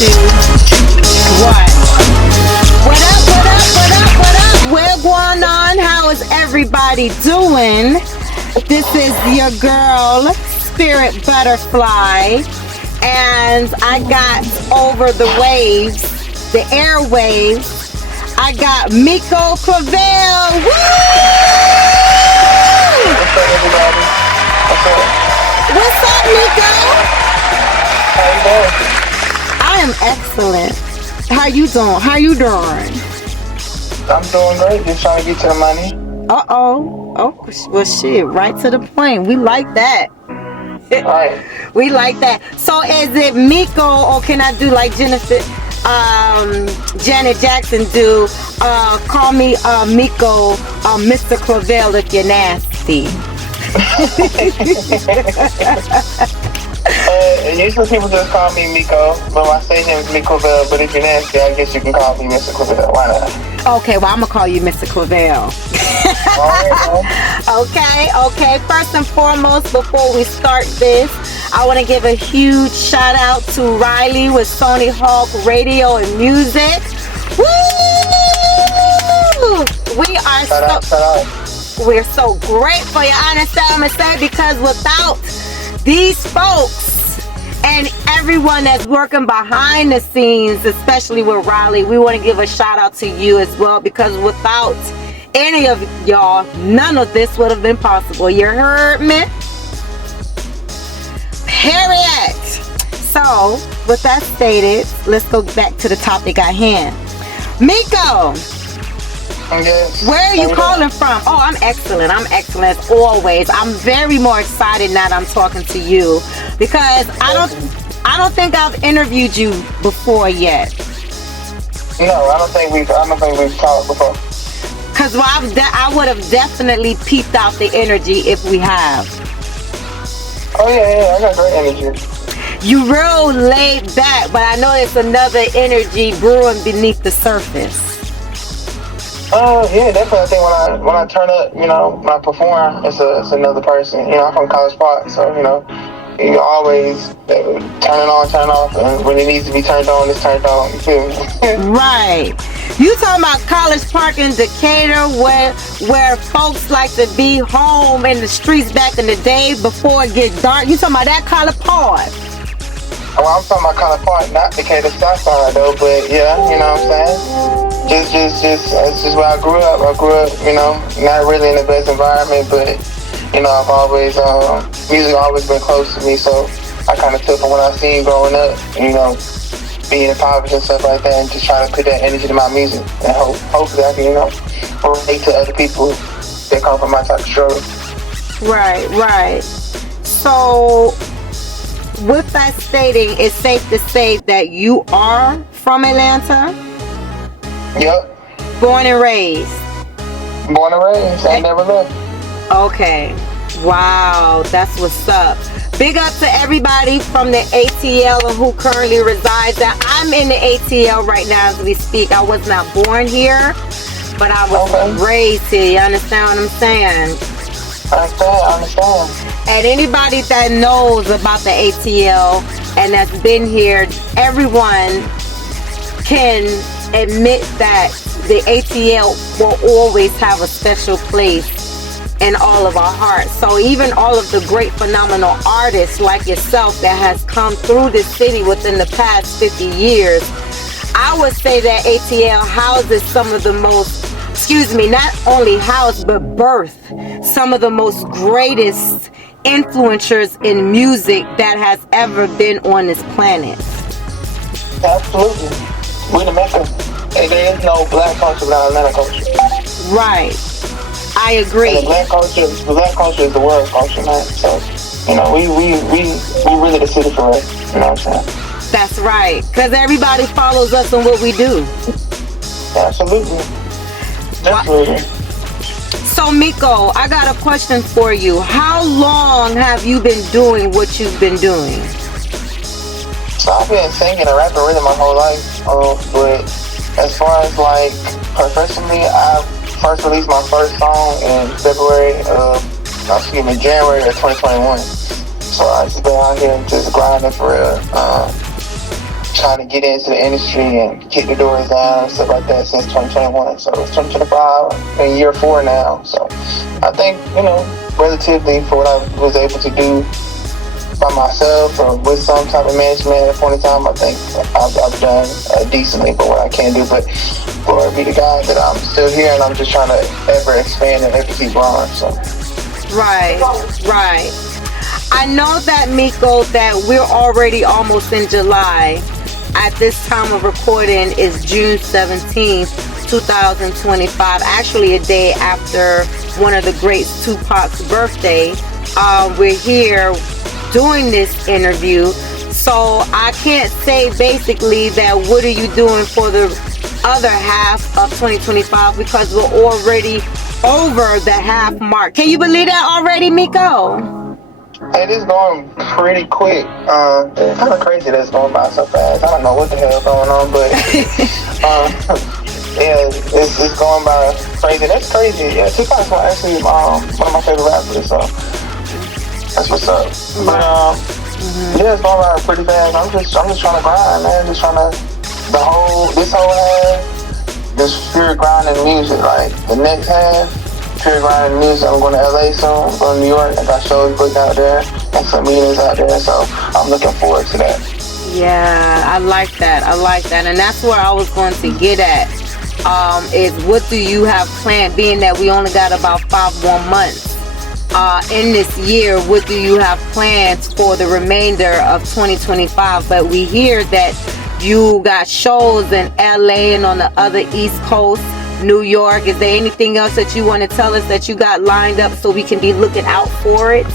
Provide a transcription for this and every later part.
to what? What up, what up, what up, what up? What's going on? How is everybody doing? This is your girl, Spirit Butterfly, and I got over the waves, the airwaves. I got Meeko Clavel. Woo! What's up, everybody? What's up? What's up, Meeko? How you doing? I am excellent. How you doing? How you doing? I'm doing great. Just trying to get to the money. Uh-oh. Oh, well, shit. Right to the point. We like that. Right. We like that. So is it Meeko, or can I do like Janet Jackson do? Call me Meeko, Mr. Clavel if you're nasty. Usually people just call me Meeko, but my stage name is Meeko Clavel. But if you're nasty, I guess you can call me Mr. Clavel. Why not? Okay, well, I'm gonna call you Mr. Clavel. Okay. First and foremost, before we start this, I want to give a huge shout out to Riley with SONY Hawk Radio and Music. Woo! We're so grateful. You understand what I'm saying? Because without these folks and everyone that's working behind the scenes, especially with Riley, we want to give a shout out to you as well, because without any of y'all, none of this would have been possible. You heard me? Period. So, with that stated, let's go back to the topic at hand. Meeko, Yes. where are you calling from? Oh, I'm excellent as always. I'm very more excited now that I'm talking to you, because I don't think I've interviewed you before yet. No, I don't think we've talked before. Cause I would have definitely peeped out the energy if we have. Oh yeah, I got great energy. You real laid back, but I know there's another energy brewing beneath the surface. Oh yeah, definitely. I think when I turn up, when I perform, it's another person. I'm from College Park, so you always turn it on, turn off, and when it needs to be turned on, it's turned on. You feel me? Right. You talking about College Park in Decatur, where folks like to be home in the streets back in the day before it gets dark? You talking about that College Park? Well, I'm talking about College Park, not Decatur South Side though. But yeah, you know what I'm saying. Just it's just where I grew up. Not really in the best environment, but I've always music always been close to me, so I kind of took from what I seen growing up, being in poverty and stuff like that, and just trying to put that energy to my music, and hopefully I can relate to other people that come from my type of struggle. Right. So, with that stating, it's safe to say that you are from Atlanta? Yep. Born and raised? Born and raised. I never left. Okay. Wow, that's what's up. Big up to everybody from the ATL and who currently resides there. I'm in the ATL right now as we speak. I was not born here, but I was raised here. You understand what I'm saying? I understand. And anybody that knows about the ATL and that's been here, everyone can admit that the ATL will always have a special place in all of our hearts. So even all of the great phenomenal artists like yourself that has come through the city within the past 50 years, I would say that ATL houses some of the most, not only house but birth some of the most greatest influencers in music that has ever been on this planet. Absolutely. We're the Mecca. There is no black culture without Atlanta culture. Right. I agree. And the black culture is the world culture, man. So, we really the city for us. You know what I'm saying? That's right. Because everybody follows us on what we do. Absolutely. Definitely. So, Meeko, I got a question for you. How long have you been doing what you've been doing? So I've been singing and rapping really my whole life. But as far as professionally, I first released my first song in January of 2021. So I just been out here just grinding for real. trying to get into the industry and kick the doors down and stuff like that since 2021. So it's 2025 and year 4 now. So I think, relatively for what I was able to do by myself or with some type of management at a point in time, I think I've done decently for what I can do. But glory be to God that I'm still here and I'm just trying to ever expand and ever keep growing. So. Right. I know that, Meeko, that we're already almost in July. At this time of recording is June 17th, 2025. Actually, a day after one of the greats, Tupac's birthday. We're here doing this interview. So I can't say basically that what are you doing for the other half of 2025 because we're already over the half mark. Can you believe that already, Meeko? It is going pretty quick. It's kind of crazy that it's going by so fast. I don't know what the hell is going on, but yeah, it's going by crazy. That's crazy. Yeah, Tupac's actually one of my favorite rappers, so that's what's up. But yeah, it's going by pretty fast. I'm just trying to grind, man. Just trying to this whole half, just pure grinding music. Like the next half, pure grinding music. I'm going to LA soon. I'm going to New York. I got shows booked out there and some meetings out there. So I'm looking forward to that. Yeah, I like that. And that's where I was going to get at. Is what do you have planned, being that we only got about 5 more months in this year? What do you have plans for the remainder of 2025? But we hear that you got shows in LA and on the other East Coast, New York. Is there anything else that you want to tell us that you got lined up so we can be looking out for it?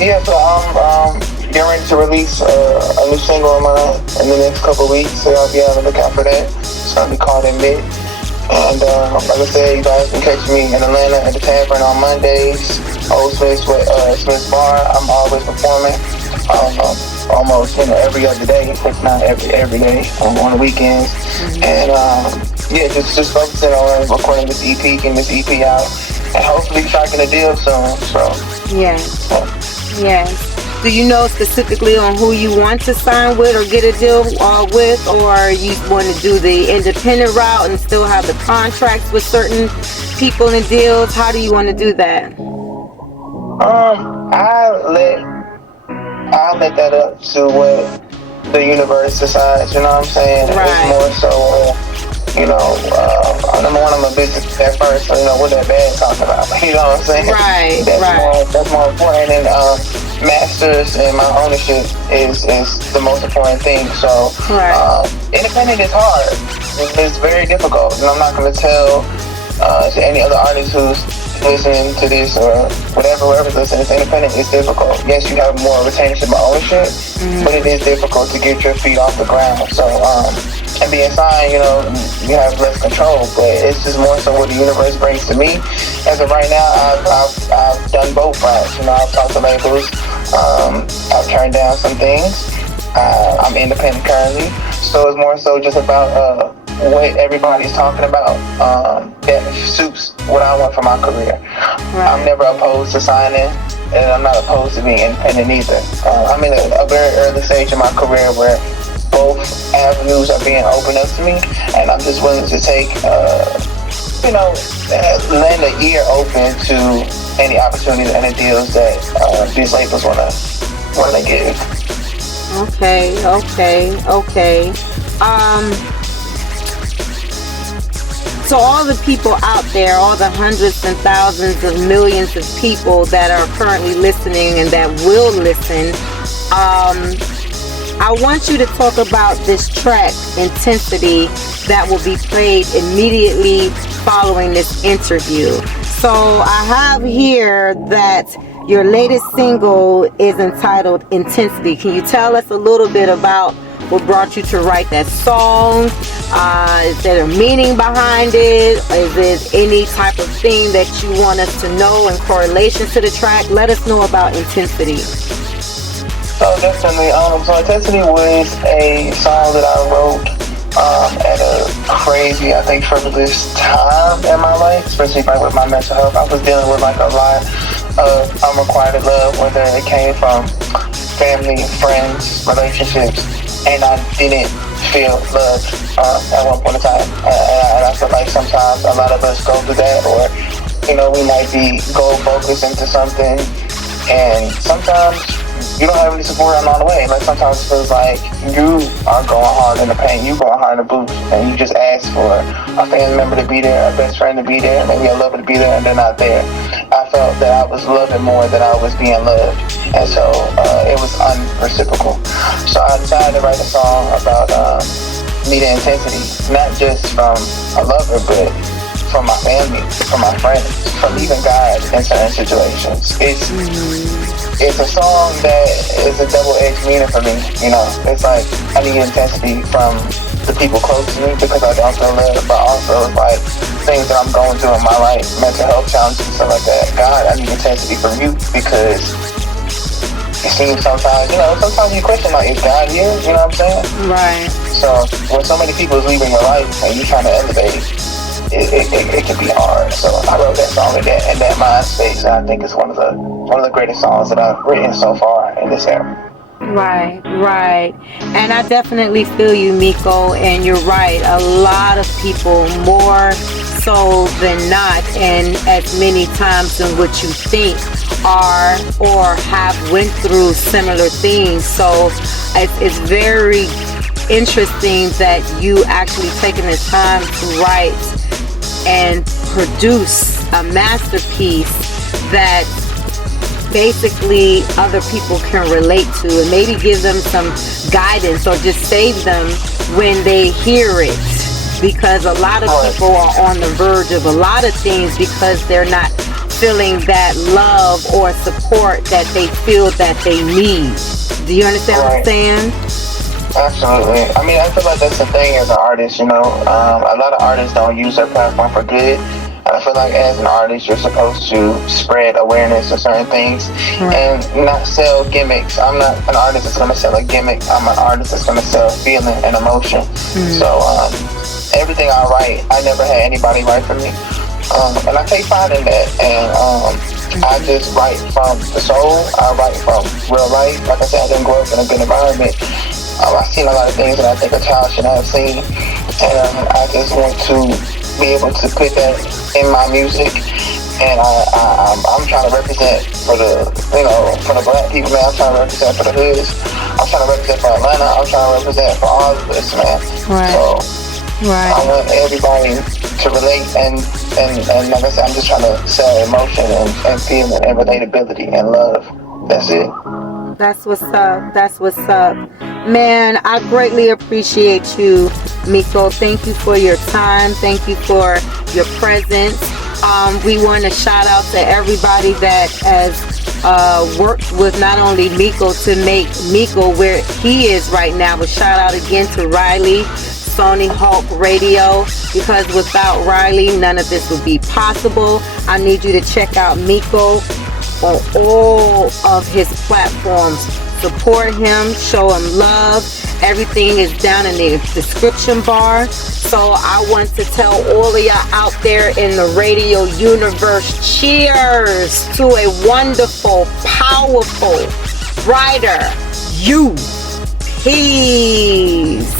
Yeah, so I'm getting ready to release a new single in the next couple of weeks, so y'all be on the lookout for that. It's going to be called Admit. And like I said, you guys can catch me in Atlanta at the Tavern on Mondays, Old Smith's Bar. I'm always performing, almost every other day, if not every day on the weekends. And yeah, just focusing on recording this EP, getting this EP out, and hopefully striking a deal soon. So Yes. Do you know specifically on who you want to sign with or get a deal with, or you want to do the independent route and still have the contracts with certain people and deals? How do you want to do that? I'll let that up to what the universe decides. You know what I'm saying? Right. It's more so, number one, I'm a business at first, so what that bad talking about. You know what I'm saying? Right. That's more important, and masters and my ownership is the most important thing. So independent is hard. It's very difficult, and I'm not going to tell to any other artist who's listening to this or whoever's listening, it's independent, it's difficult. Yes, you have more retainership of ownership, but it is difficult to get your feet off the ground. So and being signed, you have less control, but it's just more so what the universe brings to me. As of right now, I've done both routes. I've talked to labels, I've turned down some things. I'm independent currently, so it's more so just about what everybody's talking about that suits what I want for my career. I'm never opposed to signing, and I'm not opposed to being independent either. I'm in a very early stage of my career where both avenues are being opened up to me, and I'm just willing to take, lend an ear open to any opportunities and the deals that these labels wanna give. Okay. So all the people out there, all the hundreds and thousands of millions of people that are currently listening and that will listen, I want you to talk about this track, Intensity, that will be played immediately following this interview. So I have here that your latest single is entitled Intensity. Can you tell us a little bit about what brought you to write that song? Is there a meaning behind it? Is it any type of thing that you want us to know in correlation to the track? Let us know about Intensity. So definitely, so Intensity was a song that I wrote at a crazy, I think, frivolous time in my life, especially with my mental health. I was dealing with a lot of unrequited love, whether it came from family, friends, relationships, and I didn't feel love at one point in time. And I feel like sometimes a lot of us go through that, or we might be goal focused into something, and sometimes you don't have any support along the way. Like sometimes it feels like you are going hard in the paint, you going hard in the booth, and you just ask for a family member to be there, a best friend to be there, maybe a lover to be there, and they're not there. I felt that I was loving more than I was being loved, and so it was unreciprocal. So I decided to write a song about needing intensity, not just from a lover, but from my family, from my friends, from even God in certain situations. It's a song that is a double-edged meaning for me. It's like I need intensity from the people close to me because I don't feel love, but also it's like things that I'm going through in my life, mental health challenges and stuff like that. God, I need intensity from you because it seems sometimes, sometimes you question like, is God here? You know what I'm saying? Right. So when so many people is leaving your life and you trying to elevate, it can be hard. So I wrote that song in that mind space, and I think it's one of the greatest songs that I've written so far in this era. Right. And I definitely feel you, Meeko, and you're right. A lot of people, more so than not, and as many times than what you think, are or have went through similar things. So it's very interesting that you actually taking the time to write and produce a masterpiece that basically other people can relate to, and maybe give them some guidance or just save them when they hear it, because a lot of people are on the verge of a lot of things because they're not feeling that love or support that they feel that they need. Do you understand what I'm saying? Absolutely. I mean, I feel like that's the thing as an artist, a lot of artists don't use their platform for good. And I feel like as an artist, you're supposed to spread awareness of certain things and not sell gimmicks. I'm not an artist that's going to sell a gimmick. I'm an artist that's going to sell feeling and emotion. So everything I write, I never had anybody write for me. And I take pride in that. And I just write from the soul. I write from real life. Like I said, I didn't grow up in a good environment. I've seen a lot of things that I think a child should have seen, and I just want to be able to put that in my music. And I'm trying to represent for the black people, man. I'm trying to represent for the hoods. I'm trying to represent for Atlanta. I'm trying to represent for all of us, man. So I want everybody to relate, and like I said, I'm just trying to sell emotion and feeling and relatability and love. That's it. That's what's up. Man, I greatly appreciate you, Meeko. Thank you for your time. Thank you for your presence. We want to shout out to everybody that has worked with not only Meeko to make Meeko where he is right now, but shout out again to Riley, SONY Hulk Radio, because without Riley, none of this would be possible. I need you to check out Meeko on all of his platforms. Support him, show him love. Everything is down in the description bar. So I want to tell all of y'all out there in the radio universe, cheers to a wonderful, powerful, brighter you. Peace.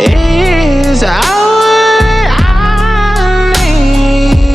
Is all I need.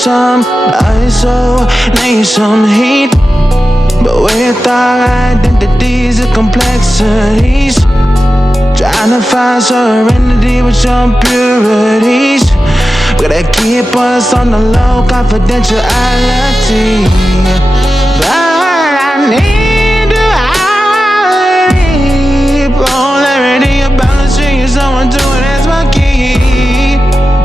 some ISO, need some heat. But with our identities and complexities, trying to find serenity with some purities. Gotta keep us on the low, confidentiality. But I need to polarity of balancing someone to it as my key.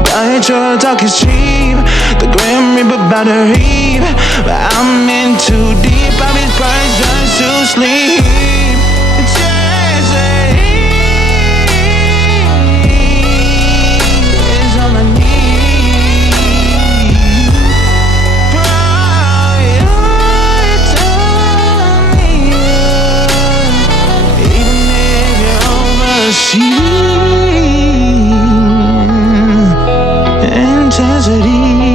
But your talk is cheap, the grim reaper about to heave. But I'm in too deep, I've been priced just to sleep. Intensity.